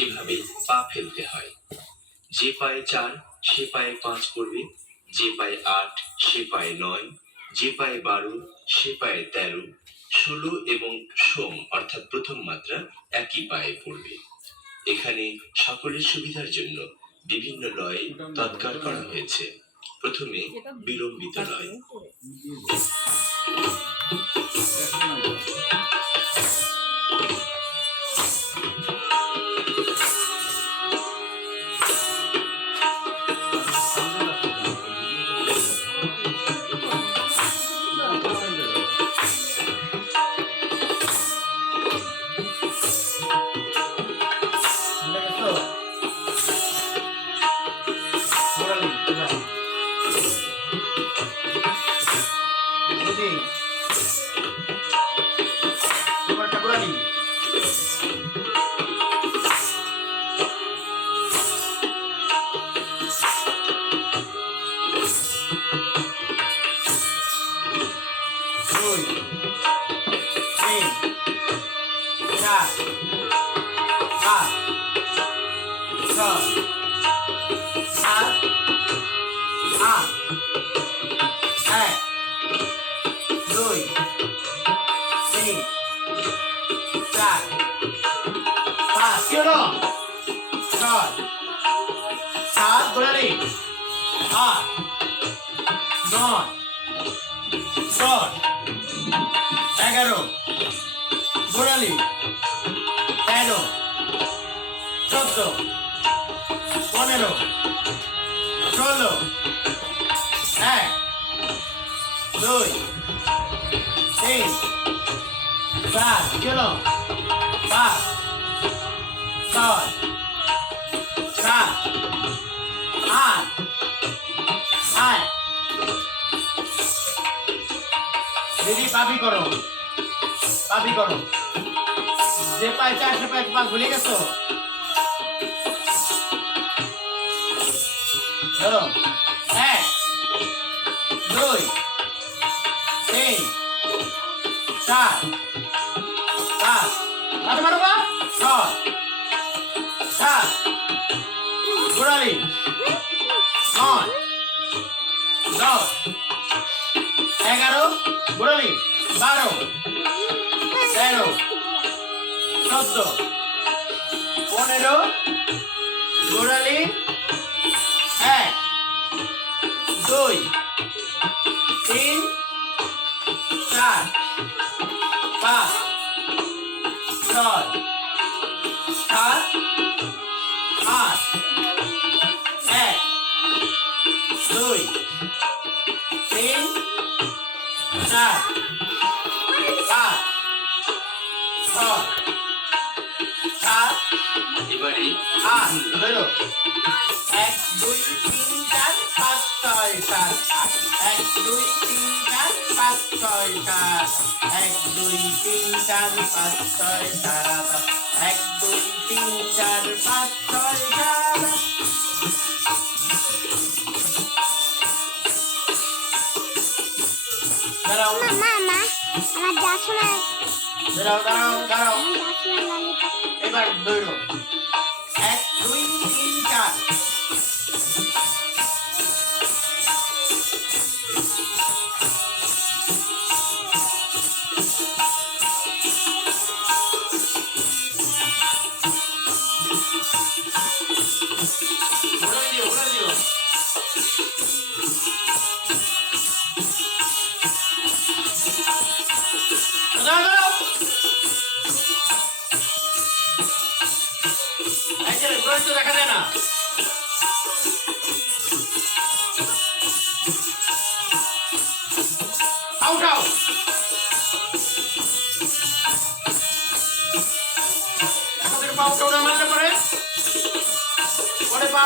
এভাবে পা ফেলতে হয়। যে পায়ে চার, সে পায়ে পাঁচ পড়বে। যে পায়ে আট, সে পায়ে নয়। যে পায়ে বারো, সে পায়ে তেরো। ষোলো এবং সোম অর্থাৎ প্রথম মাত্রা একই পায়ে পড়বে। এখানে সকলের সুবিধার জন্য বিভিন্ন লয়ে তৎকার করা হয়েছে। প্রথমে বিলম্বিত লয়। দুই আট, নয় দশ এগারো গোড়ালি তেরো, চোদ্দ, পনেরো, ষোলো, এক, দুই, তিন, চার চলো পাঁচ, ছয়, সাত, আট দিদি পাবি করো পাবি করো। যে পায় চার সে পায় পাঁচ ভুলে গেছো? ধরো। এক, দুই, তিন, চার, পাঁচ। বা ছয়, সাত নয়, দশ। গোড়ালি বারো তেরো চোদ্দ পনেরো গোড়ালি এক দুই তিন চার পাঁচ ছয় চার পাঁচ ছয় সাত এবারে আট ধরো এক, দুই, তিন, চার, পাঁচ, ছয়, সাত এক দুই তিন চার পাঁচ ছয় সাত এক, দুই, তিন, চার, পাঁচ, ছয়, সাত। এক, দুই, তিন, চার, পাঁচ, ছয়, সাত। দাঁড়াও। মামা আমার যা শোনার। দাঁড়াও দাঁড়াও আমার এবার দৌড়ো এক দুই তিন চার। দেখা যায় না আউট আউট এখন পাউটা ওটা মারলে পরে পরে পা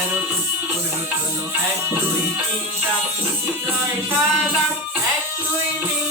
চোদ্দ পনেরো ষোলো এক দুই তিন চার এক দুই তিন।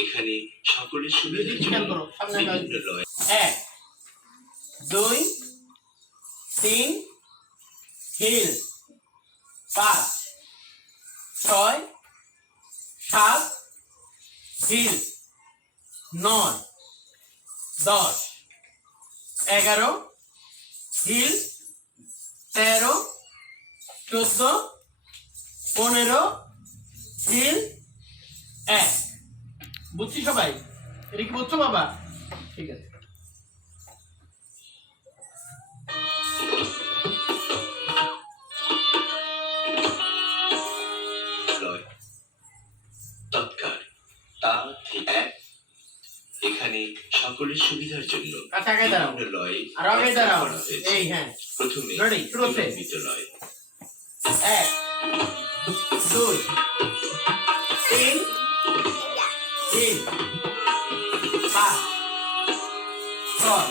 এখানে সকলের সুবিধার জন্য করো সামনে নয় বিভিন্ন লয় এক দুই তিন হিল পাঁচ ছয় সাত হিল নয় দশ এগারো হিল তেরো চোদ্দ পনেরো তিন এক। বুঝছি সবাই? এটা কি বুঝছ বাবা? ঠিক আছে। এখানে সকলের সুবিধার জন্য আচ্ছা লয় আর আগে দাঁড়াও। এই হ্যাঁ। প্রথমে বিদ্যালয়। এক দুই তিন তিন পাঁচ ছয়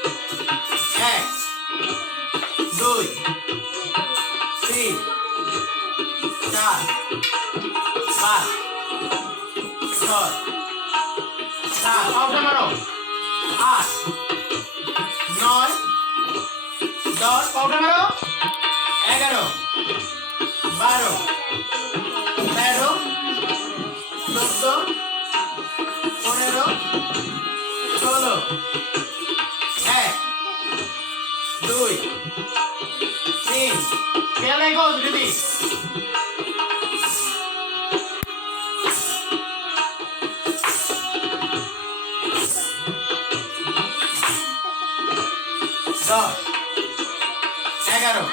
দশ মারো এগারো বারো তেরো চোদ্দ পনেরো ষোলো এক দুই তিন। খেয়াল গো দিদি এগারো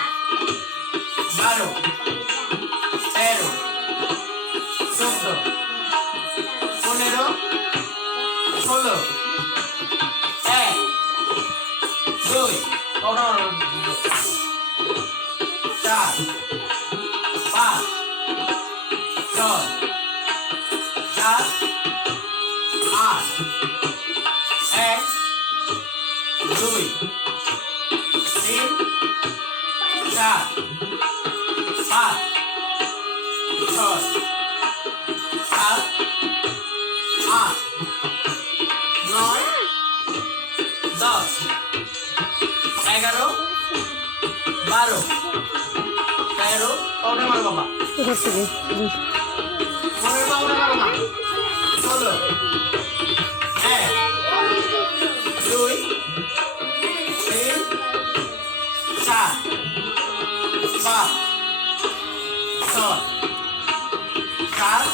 বারো চার পাঁচ ছয় সাত আট নয় দশ এগারো বারো তেরো কৌটা মারো বাবা। পনেরো কৌটা মারো মা। ষোলো পাঁচ ছয় সাত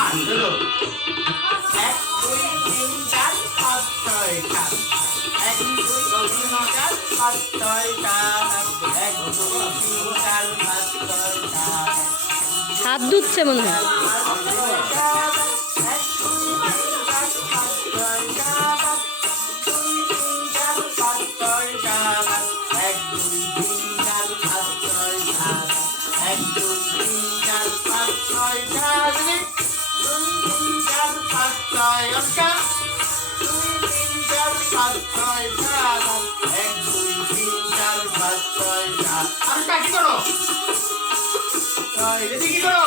আট হলো এক দুই তিন চার পাঁচ ছয় সাত। এক দুই তিন চার পাঁচ ছয় সাত। এক দুই তিন চার পাঁচ ছয় সাত। হাত ধুচ্ছে মনে হয়। কি করো?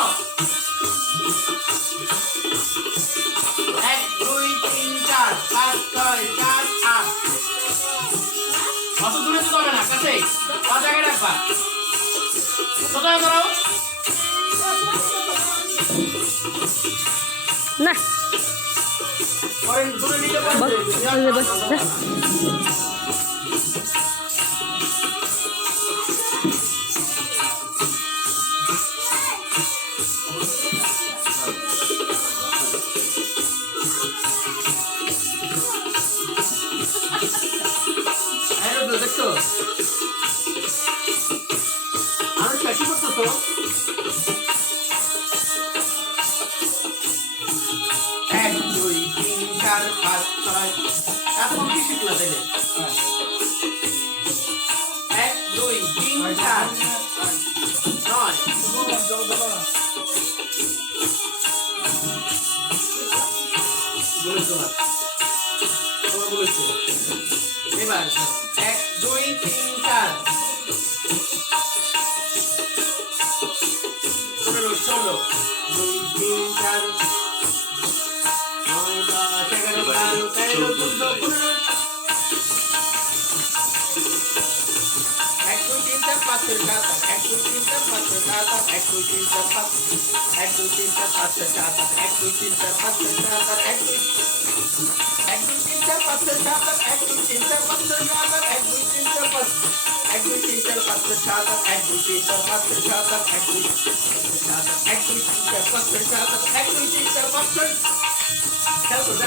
এক, দুই, তিন, চার, পাঁচ, ছয়, সাত, আট। অত দূরে না, কাছে। পাঁচ জায়গায় রাখবা। সোজা দাঁড়াও না। bak öyle basitse. Ayo, bro, let's go. Ayo, check it out, bro. শিখলা তাইলে এক দুই তিন চার। নয় বলেছ না? তোমার বলেছ। এবার এক দুই তিন চার। পনেরো ষোলো দুই তিন চার। নয় দশ এগারো বারো তেরো চোদ্দ পনেরো দুই তিন চার পাঁচ ছয় সাত আট এক দুই তিন চার পাঁচ ছয় সাত আট এক দুই তিন চার পাঁচ এক দুই তিন চার পাঁচ ছয় সাত আট এক দুই তিন চার পাঁচ ছয় সাত আট এক দুই এক দুই তিন চার পাঁচ ছয় সাত আট এক দুই তিন চার পাঁচ ছয় সাত আট এক দুই তিন চার পাঁচ এক দুই তিন চার পাঁচ ছয় সাত আট এক দুই তিন চার পাঁচ ছয় সাত আট এক দুই সাত আট এক দুই তিন চার পাঁচ ছয় সাত আট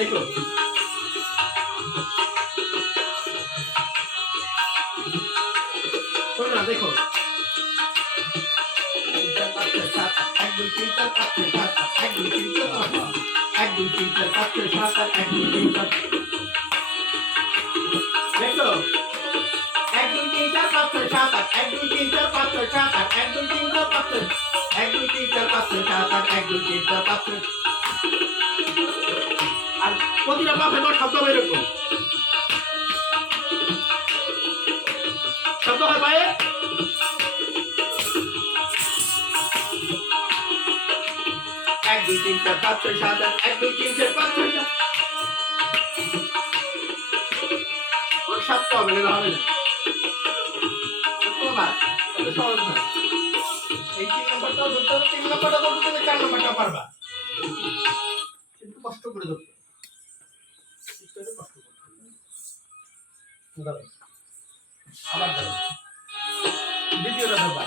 এক পাঁচ পাঁচ পাঁচ পাঁচ পাঁচ পাঁচ পাঁচ পাঁচ আর প্রতিটা তোমার শব্দ এরকম শব্দ হয় পায়ে দুই তিন চার পাঁচ ছয় সাত আট এক, দুই, তিন, চার, পাঁচ, ছয়, সাত। সাতটা হবে না হবে না। সহজ নয়। এই তিন নম্বরটাও ধরতে হবে, তিন নম্বরটা ধরতে গেলে চার নম্বরটা পারবা। কিন্তু কষ্ট করে ধরতে। আবার। দ্বিতীয়টা ধরবা।